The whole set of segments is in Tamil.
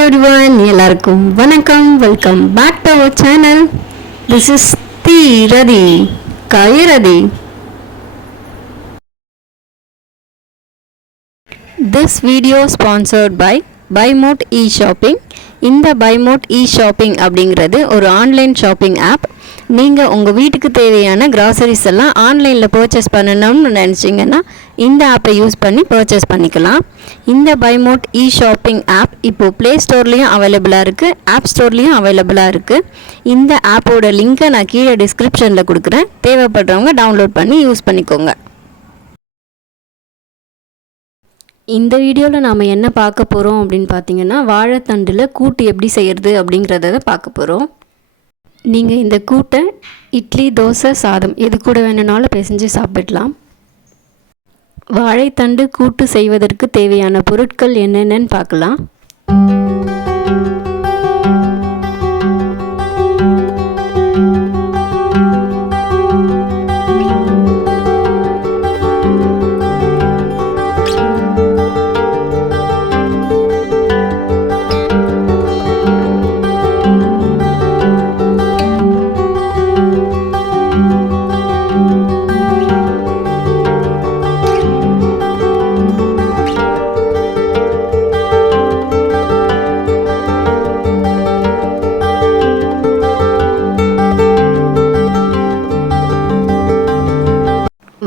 everyone, எல்லாருக்கும் வணக்கம். Welcome back to our channel. This is Radhi, Radhi. This video sponsored by BuyMote e-shopping. இந்த BuyMote e-shopping அப்படிங்கிறது ஒரு ஆன்லைன் ஷாப்பிங் ஆப். நீங்கள் உங்கள் வீட்டுக்கு தேவையான கிராசரிஸ் எல்லாம் ஆன்லைனில் பர்ச்சேஸ் பண்ணணும்னு நினச்சிங்கன்னா இந்த ஆப்பை யூஸ் பண்ணி பர்ச்சேஸ் பண்ணிக்கலாம். இந்த BuyMote e-shopping ஆப் இப்போது ப்ளே ஸ்டோர்லேயும் அவைலபிளாக இருக்குது, ஆப் ஸ்டோர்லேயும் அவைலபிளாக இருக்குது. இந்த ஆப்போட லிங்க்கை நான் கீழே டிஸ்கிரிப்ஷனில் கொடுக்குறேன். தேவைப்படுறவங்க டவுன்லோட் பண்ணி யூஸ் பண்ணிக்கோங்க. இந்த வீடியோவில் நாம் என்ன பார்க்க போகிறோம் அப்படின்னு பார்த்தீங்கன்னா, வாழைத்தண்டில் கூட்டு எப்படி செய்கிறது அப்படிங்கிறத பார்க்க போகிறோம். நீங்கள் இந்த கூட்டை இட்லி, தோசை, சாதம் எது கூட வேணும்னாலும் பிசைஞ்சு சாப்பிடலாம். வாழைத்தண்டு கூட்டு செய்வதற்கு தேவையான பொருட்கள் என்னென்னு பார்க்கலாம்.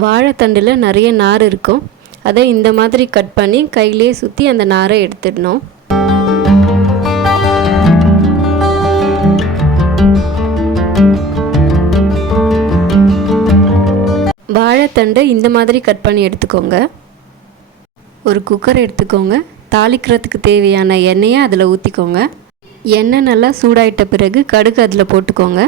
வாழைத்தண்டில் நிறைய நார் இருக்கும். அதை இந்த மாதிரி கட் பண்ணி கையிலே சுற்றி அந்த நாரை எடுத்துடணும். வாழைத்தண்டை இந்த மாதிரி கட் பண்ணி எடுத்துக்கோங்க. ஒரு குக்கர் எடுத்துக்கோங்க. தாளிக்கிறதுக்கு தேவையான எண்ணெயை அதில் ஊற்றிக்கோங்க. எண்ணெய் நல்லா சூடாயிட்ட பிறகு கடுகு அதில் போட்டுக்கோங்க.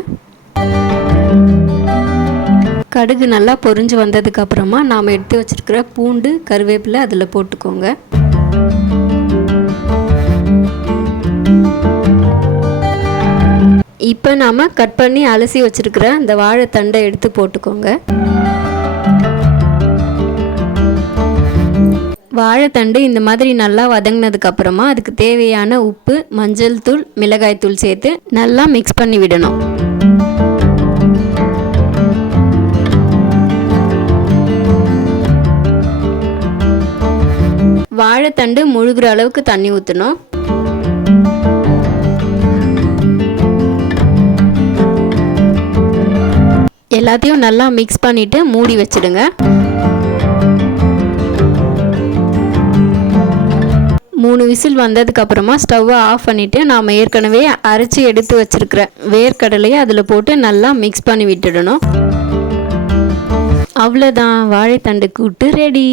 கடுகு நல்லா பொரிஞ்சு வந்ததுக்கப்புறமா நாம் எடுத்து வச்சுருக்கிற பூண்டு, கருவேப்பிலை அதில் போட்டுக்கோங்க. இப்போ நாம் கட் பண்ணி அலசி வச்சுருக்கிற அந்த வாழைத்தண்டை எடுத்து போட்டுக்கோங்க. வாழைத்தண்டு இந்த மாதிரி நல்லா வதங்கினதுக்கப்புறமா அதுக்கு தேவையான உப்பு, மஞ்சள் தூள், மிளகாய் தூள் சேர்த்து நல்லா மிக்ஸ் பண்ணி விடணும். வாழைத்தண்டு முழுகிற அளவுக்கு தண்ணி ஊற்றணும். எல்லாத்தையும் நல்லா மிக்ஸ் பண்ணிவிட்டு மூடி வச்சிடுங்க. 3 விசில் வந்ததுக்கப்புறமா ஸ்டவ்வை ஆஃப் பண்ணிவிட்டு நாம் ஏற்கனவே அரைச்சி எடுத்து வச்சுருக்கிற வேர்க்கடலையை அதில் போட்டு நல்லா மிக்ஸ் பண்ணி விட்டுடணும். அவ்வளோதான், வாழைத்தண்டு கூட்டு ரெடி.